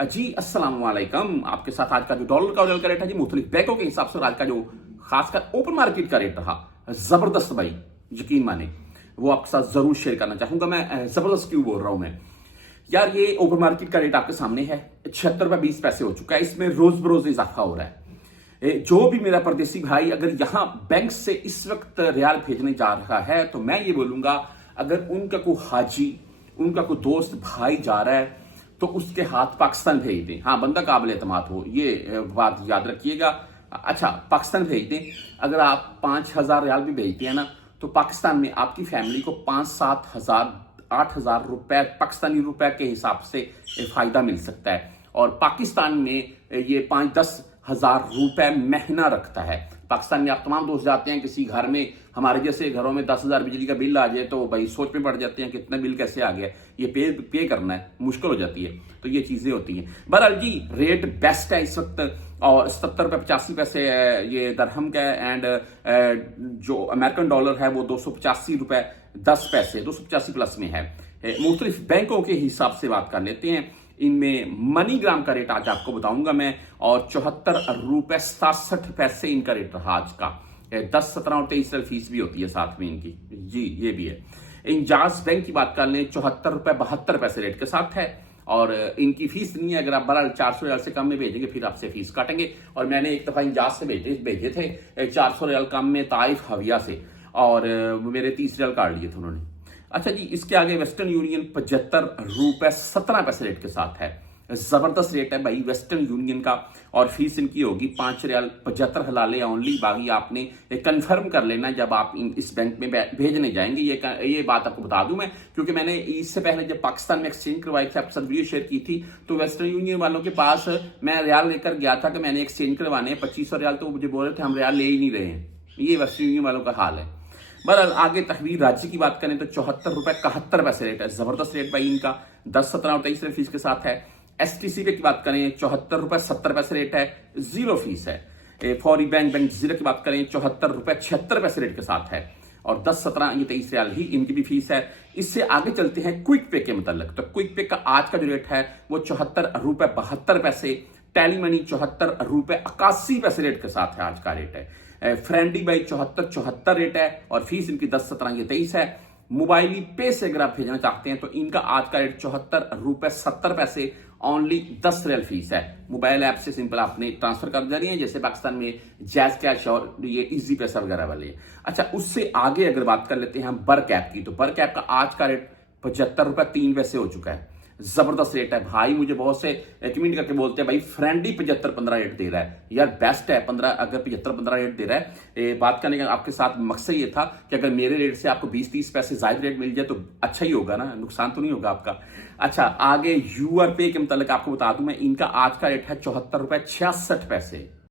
जी अस्सलाम वालेकुम। आपके साथ आज का जो डॉलर का ऑयल का रेट है जी मुख्तलिफ बैंकों के हिसाब से, और आज का जो खासकर ओपन मार्केट का रेट रहा जबरदस्त भाई, यकीन माने वो आपके साथ जरूर शेयर करना चाहूंगा। मैं जबरदस्त क्यों बोल रहा हूं मैं यार, ये ओपन मार्केट का रेट आपके सामने है, 76 रुपए 20 पैसे हो चुका है। इसमें रोज बरोज इजाफा हो रहा है। जो भी मेरा परदेसी भाई अगर यहां बैंक से इस वक्त रियाल भेजने जा रहा है तो मैं ये बोलूंगा, अगर उनका कोई हाजी, उनका कोई दोस्त भाई जा रहा है तो उसके हाथ पाकिस्तान भेज दें। हाँ, बंदा काबिल एतमाद हो, ये बात याद रखिएगा। अच्छा, पाकिस्तान भेज दें। अगर आप 5,000 रियाल भी भेजते हैं ना, तो पाकिस्तान में आपकी फैमिली को 5-7 हजार 8,000 रुपए पाकिस्तानी रुपए के हिसाब से फायदा मिल सकता है। और पाकिस्तान में ये 5-10 हजार रुपए महीना रखता है। पाकिस्तान में आप तमाम दोस्त जाते हैं किसी घर में, हमारे जैसे घरों में 10,000 बिजली का बिल आ जाए तो भाई सोच में पड़ जाते हैं कितना बिल कैसे आ गया, ये पे करना है, मुश्किल हो जाती है। तो ये चीजें होती हैं। बहरहाल जी, रेट बेस्ट है इस वक्त, और 77 रुपए 85 पैसे ये दरहम का है। एंड जो अमेरिकन डॉलर है वो 285 रुपए 10 पैसे 285 प्लस में है। मुख्तलिफ बैंकों के हिसाब से बात कर लेते हैं। इनमें मनीग्राम का रेट आज आपको बताऊंगा मैं, और 74 रुपए 67 पैसे इनका रेट रहा आज का। 10, 17 और 23 फीस भी होती है साथ में इनकी, जी ये भी है। इंजाज बैंक की बात कर लें, 74 रुपए 72 पैसे रेट के साथ है, और इनकी फीस नहीं है। अगर आप 400 रियाल से कम में भेजेंगे फिर आपसे फीस काटेंगे। और मैंने एक दफा इंजाज से भेजे थे 400 रियाल कम में ताइफ हविया से, और मेरे 30 रियाल काट लिए थे उन्होंने। अच्छा जी, इसके आगे वेस्टर्न यूनियन 75 रुपए 17 पैसे रेट के साथ है। जबरदस्त रेट है भाई वेस्टर्न यूनियन का, और फीस इनकी होगी 5 रियाल 75 हलाले ओनली। बाकी आपने कंफर्म कर लेना जब आप इस बैंक में भेजने जाएंगे। ये बात आपको बता दूं मैं, क्योंकि मैंने इससे पहले जब पाकिस्तान में एक्सचेंज करवाई थी, आपके साथ वीडियो शेयर की थी, तो वेस्टर्न यूनियन वालों के पास मैं रियाल लेकर गया था कि मैंने एक्सचेंज करवाने 2500 रियाल, तो मुझे बोल रहे थे हम रियाल ले ही नहीं रहे हैं। ये वेस्टर्न यूनियन वालों का हाल है। बहरहाल आगे तहवीर राज्य की बात करें तो 74 रुपए 71 पैसे रेट है। जबरदस्त रेट भाई इनका, 10, 17 और 23 फीस के साथ है। एसटीसी की बात करें 74 रुपए 70 पैसे रेट है, जीरो फीस है। फौरी बैंक जीरो की बात करें 74 रुपए 76 पैसे रेट के साथ है, और 10, 17 ये 23 रियाल ही इनकी भी फीस है। इससे आगे चलते हैं क्विक पे के मतलब। तो क्विक पे का आज का जो रेट है वो 74 रुपए 72 पैसे। टेली मनी 74 रुपए 81 पैसे रेट के साथ है आज का रेट है। फ्रेंडी बाई 74 रेट है, और फीस इनकी 10, 17 ये 23 है। मोबाइली पे से अगर आप भेजना चाहते हैं तो इनका आज का रेट 74 रुपए 70 पैसे, ओनली 10 रियल फीस है। मोबाइल ऐप से सिंपल आपने ट्रांसफर कर देनी है, जैसे पाकिस्तान में जैज कैश और ये इजी पैसा वगैरह वाले। अच्छा, उससे आगे अगर बात कर लेते हैं हम बर्क ऐप की, तो बर्क ऐप का आज का रेट 75 रुपए 3 पैसे हो चुका है। जबरदस्त रेट है भाई। मुझे बहुत से कमेंट करके बोलते हैं भाई फ्रेंडी 75-15 रेट दे रहा है। यार बेस्ट है 15, अगर 75-15 रेट दे रहा है। बात करने का आपके साथ मकसद ये था कि अगर मेरे रेट से आपको 20-30 पैसे ज्यादा रेट मिल जाए तो अच्छा ही होगा ना, नुकसान तो नहीं होगा आपका। अच्छा, आगे यूआर पे के मतलब आपको बता दूं मैं, इनका आज का रेट है 74 रुपए 66 पैसे।